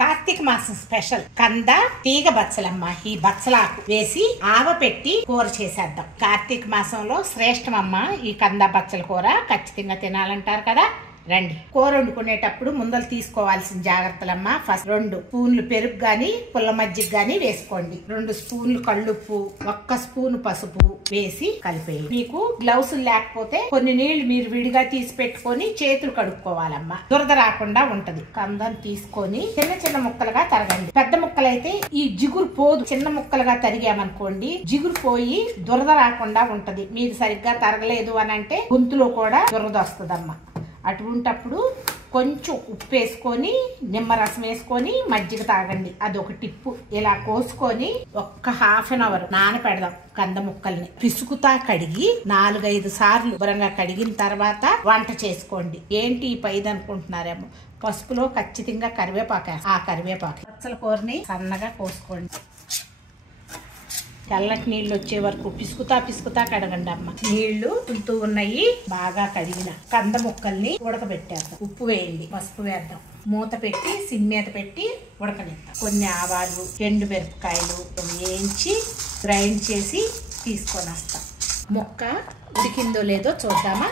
కార్తీక మాసం స్పెషల్ కంద తీగ బచ్చలమ్మ. ఈ బచ్చలాకు వేసి ఆవ పెట్టి కూర చేసేద్దాం. కార్తీక మాసంలో శ్రేష్టమమ్మ ఈ కంద బచ్చల కూర. ఖచ్చితంగా తినాలంటారు కదా. రండి. కూర వండుకునేటప్పుడు ముందలు తీసుకోవాల్సిన జాగ్రత్తలమ్మా. ఫస్ట్ 2 స్పూన్లు పెరుగు గాని పుల్ల మజ్జిగ గాని వేసుకోండి. 2 స్పూన్లు కళ్ళుప్పు, 1 స్పూన్ పసుపు వేసి కలిపేయండి. మీకు గ్లౌస్ లేకపోతే కొన్ని నీళ్లు మీరు విడిగా తీసి పెట్టుకొని చేతులు కడుక్కోవాలమ్మా. దురద రాకుండా ఉంటది. కందం తీసుకొని చిన్న చిన్న ముక్కలుగా తరగండి. పెద్ద ముక్కలైతే ఈ జిగురు పోదు. చిన్న ముక్కలుగా తరిగామనుకోండి జిగురు పోయి దురద రాకుండా ఉంటది. మీరు సరిగ్గా తరగలేదు అని అంటే గొంతులో కూడా దురద వస్తుందమ్మా. అటువంటప్పుడు కొంచెం ఉప్పు వేసుకొని నిమ్మరసం వేసుకొని మజ్జిగ తాగండి. అదొక టిప్పు. ఇలా కోసుకొని ఒక్క హాఫ్ అన్ అవర్ నానపెడదాం. కంద ముక్కల్ని పిసుకుతా కడిగి 4-5 సార్లు శుభ్రంగా కడిగిన తర్వాత వంట చేసుకోండి. ఏంటి ఈ పైది అనుకుంటున్నారేమో, పసుపులో ఖచ్చితంగా కరివేపాకు. ఆ కరివేపాకు పచ్చల కూరని సన్నగా కోసుకోండి. తెల్లటి నీళ్లు వచ్చే వరకు పిసుకుతా కడగండి అమ్మ. నీళ్లు తుంతూ ఉన్నాయి. బాగా కడిగిన కంద ముక్కల్ని ఉడకబెట్టేద్దాం. ఉప్పు వేయండి, పసుపు వేద్దాం. మూత పెట్టి సిమ్ మీద పెట్టి ఉడకనిద్దాం. కొన్ని ఆవాలు, ఎండుమిరపకాయలు వేయించి గ్రైండ్ చేసి తీసుకొని వస్తాం. ముక్క ఉడికిందో లేదో చూద్దామా.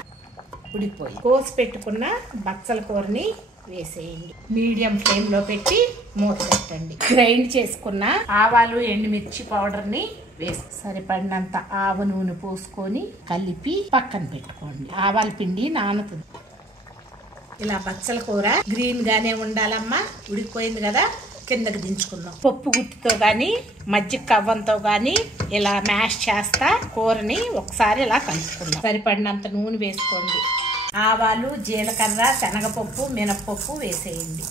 ఉడికిపోయి కోసి పెట్టుకున్న బచ్చల కూరని వేసేయండి. మీడియం ఫ్లేమ్ లో పెట్టి మూత పెట్టండి. గ్రైండ్ చేసుకున్న ఆవాలు, ఎండుమిర్చి పౌడర్ ని వేసి సరిపడినంత ఆవ నూనె పోసుకొని కలిపి పక్కన పెట్టుకోండి. ఆవాల పిండి నానుతుంది. ఇలా బచ్చల కూర గ్రీన్ గానే ఉండాలమ్మా. ఉడికిపోయింది కదా, కిందకి దించుకుందాం. పప్పు గుత్తితో గాని మజ్జిగ కవ్వంతో గాని ఇలా మ్యాష్ చేస్తా కూరని ఒకసారి ఇలా కలుపుకుందాం. సరిపడినంత నూనె వేసుకోండి. ఆవాలు, జీలకర్ర, శనగపప్పు, మినప్పప్పు వేసేయండి.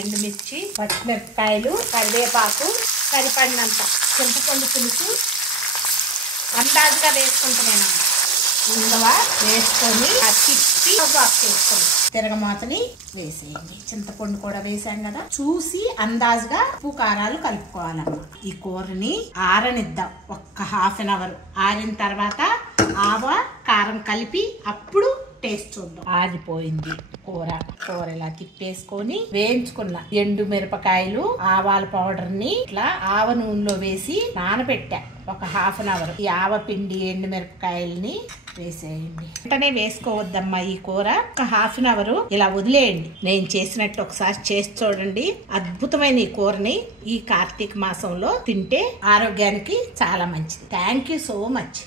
ఎండుమిర్చి, పచ్చిమిరపకాయలు, కరివేపాకు, సరిపడినంత చింతపండు పులుసు అందాజుగా వేసుకుంటున్నానమ్మా. ఇందువ వేసుకొని తిప్పి వాష్ చేసుకోండి. తిరగమాతని వేసేయండి. చింతపండు కూడా వేసాం కదా, చూసి అందాజుగా ఉప్పు కారాలు కలుపుకోవాలమ్మా. ఈ కూరని ఆరనిద్దాం ఒక్క హాఫ్ అన్ అవర్. ఆరిన తర్వాత ఆవ కారం కలిపి అప్పుడు టేస్ట్ చూద్దాం. ఆరిపోయింది కూర. కూర ఇలా తిప్పేసుకొని వేయించుకున్న ఎండు మిరపకాయలు, ఆవాల పౌడర్ ని ఇట్లా ఆవ నూనెలో వేసి నానబెట్టా ఒక హాఫ్ అన్ అవర్. ఈ ఆవ పిండి, ఎండు మిరపకాయల్ని వేసేయండి. వెంటనే వేసుకోవద్దమ్మా ఈ కూర. ఒక హాఫ్ అన్ అవర్ ఇలా వదిలేయండి. నేను చేసినట్టు ఒకసారి చేసి చూడండి. అద్భుతమైన ఈ కూరని ఈ కార్తీక మాసంలో తింటే ఆరోగ్యానికి చాలా మంచిది. Thank you so much.